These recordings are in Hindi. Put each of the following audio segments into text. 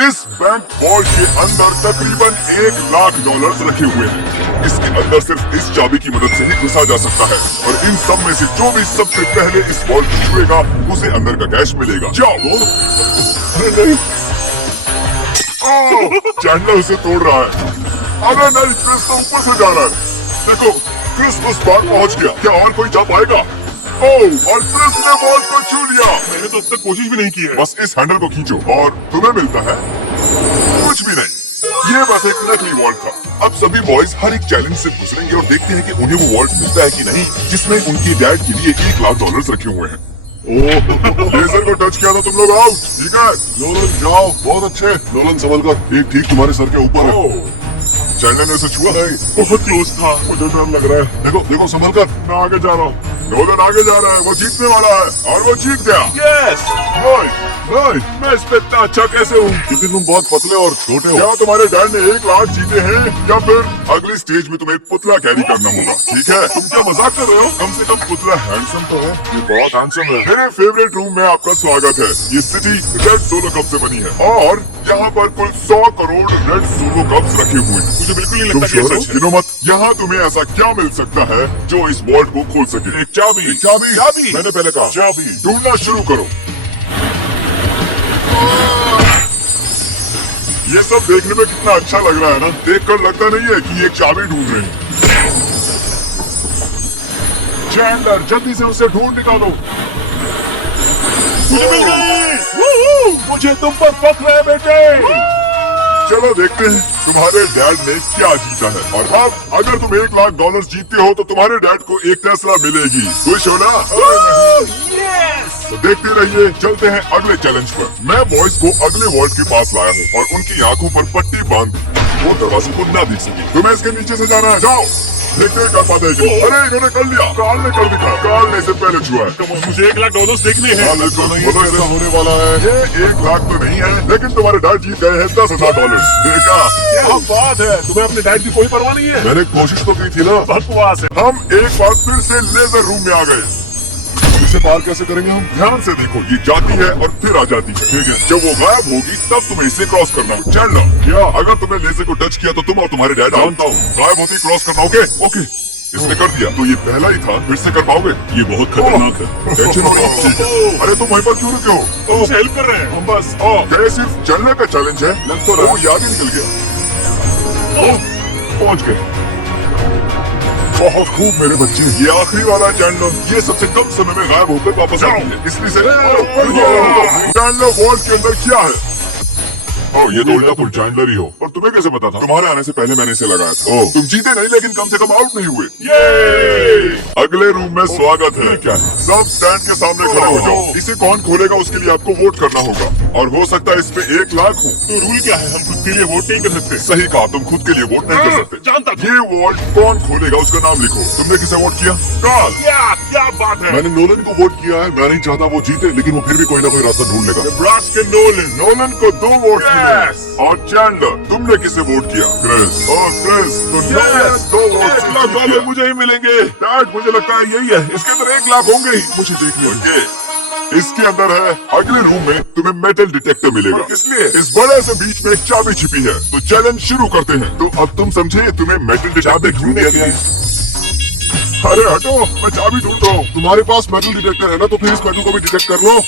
इस बैंक वॉल्ट के अंदर तकरीबन $1,00,000 रखे हुए हैं। इसके अंदर सिर्फ इस चाबी की मदद से ही घुसा जा सकता है और इन सब में से जो भी सबसे पहले इस वॉल्ट को छुएगा उसे अंदर का कैश मिलेगा। जाओ। अरे नहीं, चैंडलर उसे तोड़ रहा है। अरे नहीं, क्रिस तो ऊपर से जा रहा है। देखो, क्रिस उस पार पहुंच गया। क्या और कोई जा पाएगा? और क्रिस ने बॉल को छू लिया। मैंने तो अब तक कोशिश भी नहीं की है। बस इस हैंडल को खींचो और तुम्हें मिलता है कुछ भी नहीं। ये बस एक नकली वॉल्ट था। अब सभी बॉयज हर एक चैलेंज से गुजरेंगे और देखते हैं कि उन्हें वो वॉल्ट मिलता है कि नहीं जिसमें उनके डैड के लिए $1,00,000 रखे हुए हैं। लेजर को टच किया था तुम लोग आउट। ठीक है नोलन, जाओ। बहुत अच्छे नोलन, संभल कर। एक ठीक तुम्हारे सर के ऊपर है। चैंडलर ने उसे छुआ नहीं। बहुत क्लोज था। मुझे डर लग रहा है। देखो देखो, संभल कर। मैं आगे जा रहा हूँ। नोलन आगे जा रहा है। वो जीतने वाला है और वो जीत गया। यस। नहीं, मैं इस पे इतना अच्छा कैसे हूँ? क्योंकि तुम बहुत पतले और छोटे हो। क्या तुम्हारे डैड ने $1,00,000 जीते हैं या फिर अगली स्टेज में तुम्हें पुतला कैरी करना होगा? ठीक है, तुम क्या मजाक कर रहे हो? कम से कम पुतला हैंडसम तो है। ये बहुत हैंडसम है। मेरे फेवरेट रूम में आपका स्वागत है। ये सिटी रेड सोलो कप से बनी है और यहाँ पर कुल 100 करोड़ रेड सोलो कप्स रखे हुए हैं। मुझे बिल्कुल नहीं लगता कि ये सच है। गिनो मत। यहाँ तुम्हें ऐसा क्या मिल सकता है जो इस वॉल्ट को खोल सके? एक चाबी। चाबी? चाबी। मैंने पहले कहा चाबी। ढूंढना शुरू करो। ये सब देखने में कितना अच्छा लग रहा है ना। देखकर लगता नहीं है कि ये चाबी ढूंढ रहे हैं। चैंडलर, जल्दी से उसे ढूंढ निकालो। मुझे मिल गई। मुझे तुम पर फख्र है बेटे। चलो देखते हैं तुम्हारे डैड ने क्या जीता है। और अब अगर तुम $1,00,000 जीतते हो तो तुम्हारे डैड को एक टेस्ला मिलेगी। खुश हो ना? तो देखते रहिए। चलते हैं अगले चैलेंज पर। मैं बॉयज को अगले वॉल्ट के पास लाया हूँ और उनकी आंखों पर पट्टी बांध वो दरवाजे को न देख सके। तुम्हें इसके नीचे से जाना है। जाओ, देखते हैं कर पाते हैं। अरे इन्होंने कर लिया। कार्ल ने कर दिखा। कार्ल ने इसे पहले छुआ है। मुझे $1,00,000 देखने हैं। ऐसा होने वाला है। ये $1,00,000 तो नहीं है, लेकिन तुम्हारे डैड जीत गए हैं $10,000। देखा? क्या बात है। तुम्हें अपने डैड की कोई परवाह नहीं है? मैंने कोशिश तो की थी ना। बकवास है। हम एक बार फिर से लेजर रूम में आ गए। इसे पार कैसे करेंगे हम? ध्यान से देखो, ये जाती है और फिर आ जाती है। ठीक है, जब वो गायब होगी तब तुम्हें इसे क्रॉस करना है। चैंडलर, क्या अगर तुम्हें लेजर को टच किया तो तुम और तुम्हारे डैड जानता हूँ गायब होती क्रॉस करना। ओके ओके, इसने कर दिया तो ये पहला ही था। फिर से कर पाओगे? ये बहुत खतरनाक है। टेंशन हो रही है? ठीक है। अरे तुम वहीं पर क्यों रुके हो? मुझे हेल्प कर रहे हैं हम बस। क्या ये सिर्फ चलने का चैलेंज है? लग तो रहा है। वो याद ही निकल गया। पहुंच गए। बहुत खूब मेरे बच्चे। ये आखिरी वाला चैंडलर। ये सबसे कम समय में गायब होकर वापस आती है, इसलिए से चैंडलर वॉल्ट के अंदर क्या है? ओह, ये तो उल्टा पुल चैंडलर ही हो। और तुम्हें कैसे पता था? तुम्हारे आने से पहले मैंने इसे लगाया था। ओह, तुम जीते नहीं लेकिन कम से कम आउट नहीं हुए। ये अगले रूम में स्वागत है। क्या है? सब स्टैंड के सामने खड़े हो जाओ। इसे कौन खोलेगा उसके लिए आपको वोट करना होगा और हो सकता है इसमें $1,00,000 हो। तो रूल क्या है? हम खुद के लिए वोट नहीं कर सकते? सही कहा, तुम खुद के लिए वोट नहीं कर सकते। जानता था। ये वोट कौन खोलेगा उसका नाम लिखो। तुमने किसे वोट किया? कार्ल। क्या बात है। मैंने नोलन को वोट किया है। मैं नहीं चाहता वो जीते, लेकिन वो फिर भी कोई ना कोई रास्ता ढूंढ लेगा। Nebraska Nolan. नोलन को 2 वोट मिले। और चैंडलर, तुमने किसे वोट किया? क्रिस। और क्रिस तो $2 वोट मुझे ही मिलेंगे। डैड, मुझे लगता है यही है। इसके अंदर $1,00,000 होंगे ही। मुझे देखने दो। इसके अंदर है। अगले रूम में तुम्हें मेटल डिटेक्टर मिलेगा। इसलिए इस बड़े से बीच में एक चाबी छिपी है। तो चैलेंज शुरू करते हैं। तो अब तुम समझे तुम्हें मेटल डिटेक्टर क्यों दिया गया है? अरे हटो, मैं चाबी ढूंढ रहा हूँ। तुम्हारे पास मेटल डिटेक्टर है ना, तो फिर इस मेटल को भी डिटेक्ट कर लो।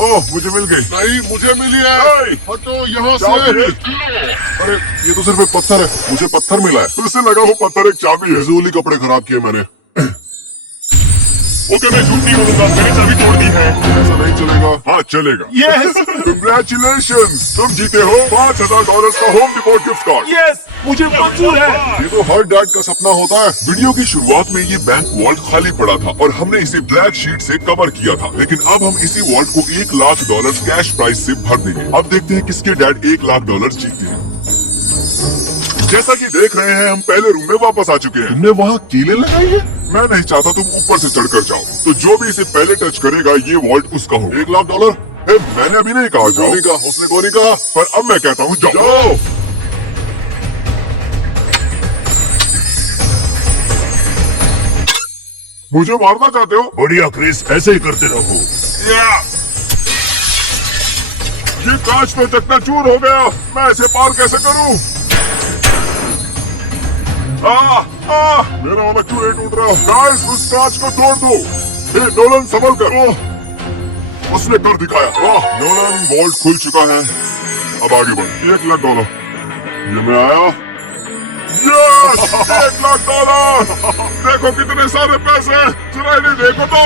ओह, मुझे मिल गई। नहीं, मुझे मिली है। हटो यहाँ से। अरे ये तो सिर्फ एक पत्थर है। मुझे पत्थर मिला है। तो इससे लगा वो पत्थर एक चाबी है। फिजूली कपड़े खराब किए मैंने। ओके, मैं झूठ नहीं बोलूंगा। मैंने चाबी तोड़ दी है। ऐसा नहीं चलेगा। हाँ चलेगा। यस। कंग्रेचुलेशंस, तुम जीते हो $5,000 का home deport gift card. Yes, मुझे मंजूर है। ये तो हर डैड का सपना होता है। वीडियो की शुरुआत में ये बैंक वॉल्ट खाली पड़ा था और हमने इसे ब्लैक शीट से कवर किया था, लेकिन अब हम इसी वॉल्ट को $1,00,000 कैश प्राइस से भर देंगे। अब देखते हैं किसके डैड $1,00,000 जीतते हैं। जैसा कि देख रहे हैं, हम पहले रूम में वापस आ चुके हैं। तुमने वहाँ कीलें लगाई है? मैं नहीं चाहता तुम ऊपर से चढ़कर जाओ। तो जो भी इसे पहले टच करेगा ये वॉल्ट उसका हो। $1,00,000? मैंने अभी नहीं कहा जाओ। उसने को नहीं कहा, पर अब मैं कहता हूँ जाओ। मुझे मारना चाहते हो? बढ़िया क्रिस, ऐसे ही करते रहो। ये कांच तो चकनाचूर हो गया, मैं इसे पार कैसे करूं? मेरा वाला क्यों नहीं टूट रहा? गाइस, उस कांच को तोड़ दो। हे नोलन, संभल कर। उसने कर दिखाया। नोलन, वॉल्ट खुल चुका है, अब आगे बढ़। $1 लाख। ये मैं आया। यस, $1 लाख। देखो कितने सारे पैसे। जरा इन्हें देखो तो।